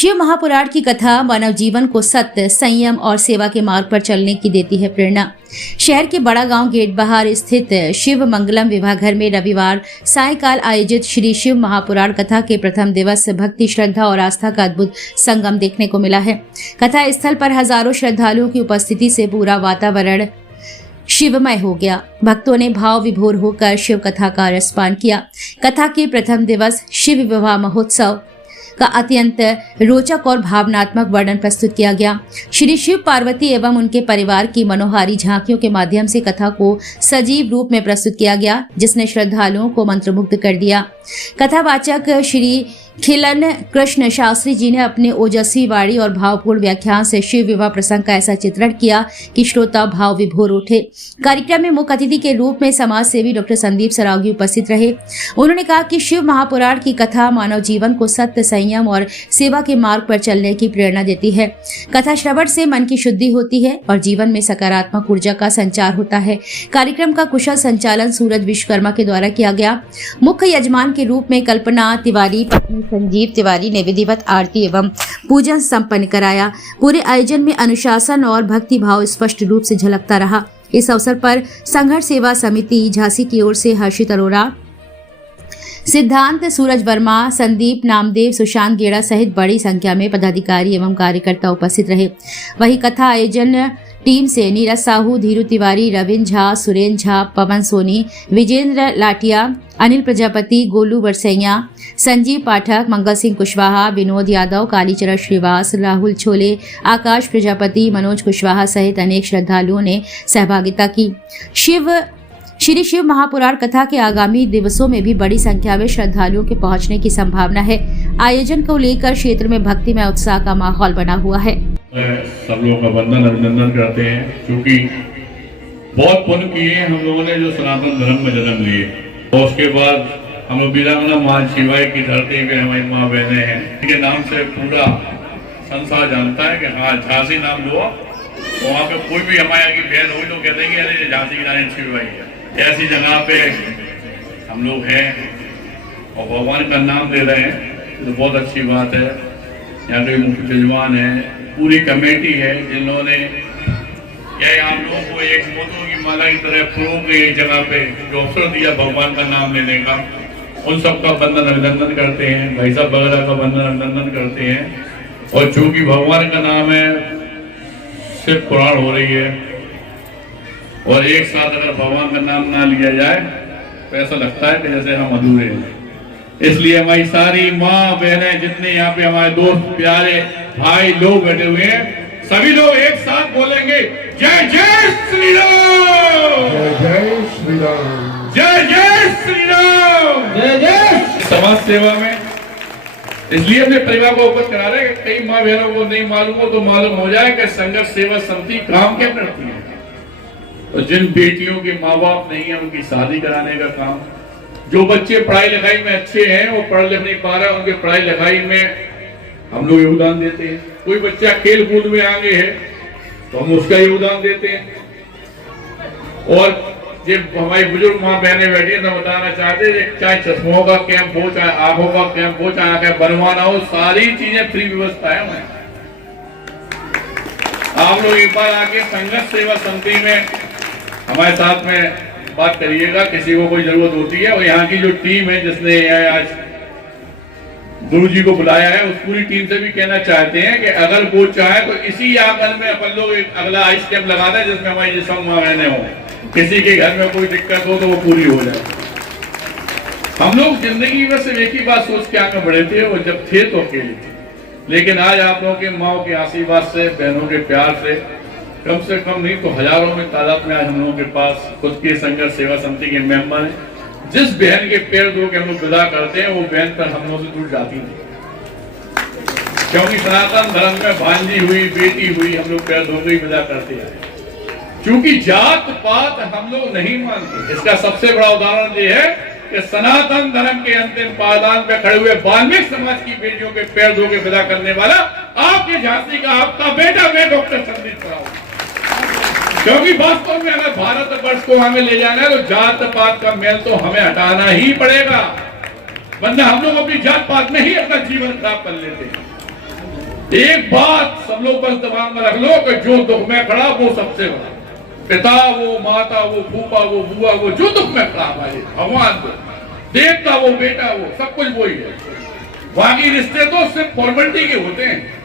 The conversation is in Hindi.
शिव महापुराण की कथा मानव जीवन को सत्य, संयम और सेवा के मार्ग पर चलने की देती है प्रेरणा। शहर के बड़ा गांव गेट बाहर स्थित शिव मंगलम विवाहघर में रविवार सायंकाल आयोजित श्री शिव महापुराण कथा के प्रथम दिवस भक्ति, श्रद्धा और आस्था का अद्भुत संगम देखने को मिला है। कथा स्थल पर हजारों श्रद्धालुओं की उपस्थिति से पूरा वातावरण शिवमय हो गया। भक्तों ने भाव विभोर होकर शिव कथा का रसपान किया। कथा के प्रथम दिवस शिव विवाह महोत्सव का अत्यंत रोचक और भावनात्मक वर्णन प्रस्तुत किया गया। श्री शिव पार्वती एवं उनके परिवार की मनोहारी झांकियों के माध्यम से कथा को सजीव रूप में प्रस्तुत किया गया, जिसने श्रद्धालुओं को मंत्रमुग्ध कर दिया। कथावाचक श्री खिलन कृष्ण शास्त्री जी ने अपने ओजस्वी वाणी और भावपूर्ण व्याख्यान से शिव विवाह प्रसंग का ऐसा चित्रण किया कि श्रोता भाव विभोर उठे। कार्यक्रम में मुख्य अतिथि के रूप में समाज सेवी डॉक्टर संदीप सरावगी उपस्थित रहे। उन्होंने कहा कि शिव महापुराण की कथा मानव जीवन को सत्य, संयम और सेवा के मार्ग पर चलने की प्रेरणा देती है। कथा श्रवण से मन की शुद्धि होती है और जीवन में सकारात्मक ऊर्जा का संचार होता है। कार्यक्रम का कुशल संचालन सूरज विश्वकर्मा के द्वारा किया गया। मुख्य यजमान के रूप में कल्पना तिवारी, पत्नी संजीव तिवारी ने विधिवत आरती एवं पूजन संपन्न कराया। पूरे आयोजन में अनुशासन और भक्ति भाव स्पष्ट रूप से झलकता रहा। इस अवसर पर संघर्ष सेवा समिति झांसी की ओर से हर्षित अरोड़ा, सिद्धांत सूरज वर्मा, संदीप नामदेव, सुशांत गेड़ा सहित बड़ी संख्या में पदाधिकारी एवं कार्यकर्ता उपस्थित रहे। वहीं कथा आयोजन टीम से नीरज साहू, धीरू तिवारी, रविंद्र झा, सुरेंद्र झा, पवन सोनी, विजेंद्र लाटिया, अनिल प्रजापति, गोलू बरसैया, संजीव पाठक, मंगल सिंह कुशवाहा, विनोद यादव, कालीचरण श्रीवास, राहुल छोले, आकाश प्रजापति, मनोज कुशवाहा सहित अनेक श्रद्धालुओं ने सहभागिता की। श्री शिव महापुराण कथा के आगामी दिवसों में भी बड़ी संख्या में श्रद्धालुओं के पहुंचने की संभावना है। आयोजन को लेकर क्षेत्र में भक्तिमय उत्साह का माहौल बना हुआ है। सब लोग का वंदन अभिनंदन करते हैं, क्योंकि बहुत पुण्य किए हम लोगों ने जो सनातन धर्म में जन्म लिए। और उसके बाद हम लोग वीरांगना मां शिवाय की धरती में हमारी माँ बहने हैं, इनके नाम से पूरा संसार जानता है कि हाँ झांसी नाम लो। वहाँ पे कोई भी हमारे यहाँ की बहन हुई तो कहते हैं कि अरे झांसी की रानी शिवाई है। ऐसी जगह पे हम लोग हैं और भगवान का नाम ले रहे हैं, तो बहुत अच्छी बात है। यहाँ के मुख्य यजमान है, पूरी कमेटी है, जिन्होंने क्या आप लोगों को एक मोतों की माला की तरह फूलों के एक जगह पे जो अवसर दिया भगवान का नाम लेने का, उन सबका वंदन अभिनंदन करते हैं। भाई साहब वगैरह का वंदन अभिनंदन करते हैं। और चूंकि भगवान का नाम है, शिव पुराण हो रही है, और एक साथ अगर भगवान का नाम ना लिया जाए तो ऐसा लगता है कि जैसे हम अधूरे हैं। इसलिए हमारी सारी माँ बहनें, जितने यहाँ पे हमारे दोस्त प्यारे भाई लोग बैठे हुए हैं, सभी लोग एक साथ बोलेंगे जय जय श्री राम, जय जय श्री राम, जय जय श्री राम, जय जय। समाज सेवा में इसलिए अपने परिवार को अवगत करा रहे हैं कि कई माँ बहनों को नहीं मालूम हो तो मालूम हो जाए कि संघर्ष सेवा समिति काम क्या करती है। तो जिन बेटियों के माँ बाप नहीं है उनकी शादी कराने का काम, जो बच्चे पढ़ाई लिखाई में अच्छे हैं वो पढ़ लिख नहीं पा रहे, उनके पढ़ाई लिखाई में हम लोग योगदान देते हैं। कोई बच्चा खेल कूद में आगे है तो हम उसका योगदान देते हैं। और जब हमारी बुजुर्ग माँ बहनें बैठी हैं तो बताना चाहते हैं, चाहे चश्मों का कैंप हो, चाहे आंखों का कैंप हो, चाहे आंखें बनवाना हो, सारी चीजें फ्री व्यवस्था है हमारे। आप लोग एक बार आके संघर्ष सेवा समिति में हमारे साथ में बात करिएगा, किसी को कोई जरूरत होती है। और यहाँ की जो टीम है जिसने आज गुरु जी को बुलाया है, उस पूरी टीम से भी कहना चाहते हैं कि अगर वो चाहे तो इसी आंगन में अपन लोग एक अगला आइस कैंप लगा दें, जिसमें हमारी जिस माँ बहने हो, किसी के घर में कोई दिक्कत हो तो वो पूरी हो जाए। हम लोग जिंदगी में सिर्फ एक ही बात सोच के आगे बढ़े थे, और जब थे तो अकेले थे, लेकिन आज आप लोगों के माओ के आशीर्वाद से, बहनों के प्यार से कम नहीं तो हजारों में तादाद में आज हम लोगों के पास खुद की संघर्ष सेवा समिति के मेंबर हैं। जिस बहन के पैर धो के हम लोग विदा करते हैं, वो बहन पर हम लोगों से जुड़ जाती नहीं, क्योंकि सनातन धर्म में भांजी हुई, बेटी हुई, हम लोग पैर धो के विदा करते हैं। क्योंकि जात पात हम लोग नहीं मानते। इसका सबसे बड़ा उदाहरण ये है कि सनातन धर्म के अंतिम पायदान पे खड़े हुए वाल्मीकि समाज की बेटियों के पैर धो के विदा करने वाला आपके झांसी का आपका बेटा, मैं डॉक्टर संदीप सरावगी। क्योंकि वास्तव में अगर भारत वर्ष को हमें ले जाना है तो जात पात का मेल तो हमें हटाना ही पड़ेगा, वरना हम लोग अपनी जात पात में ही अपना जीवन खराब कर लेते हैं। एक बात सब लोग बस दिमाग में रख लो कि जो दुख में खड़ा वो सबसे बड़ा, पिता वो, माता वो, फूफा वो, बुआ वो, जो दुख में खड़ा हमारे भगवान वो, देवता वो, बेटा वो, सब कुछ वही है। बाकी रिश्ते तो सिर्फ फॉर्मेलिटी के होते हैं।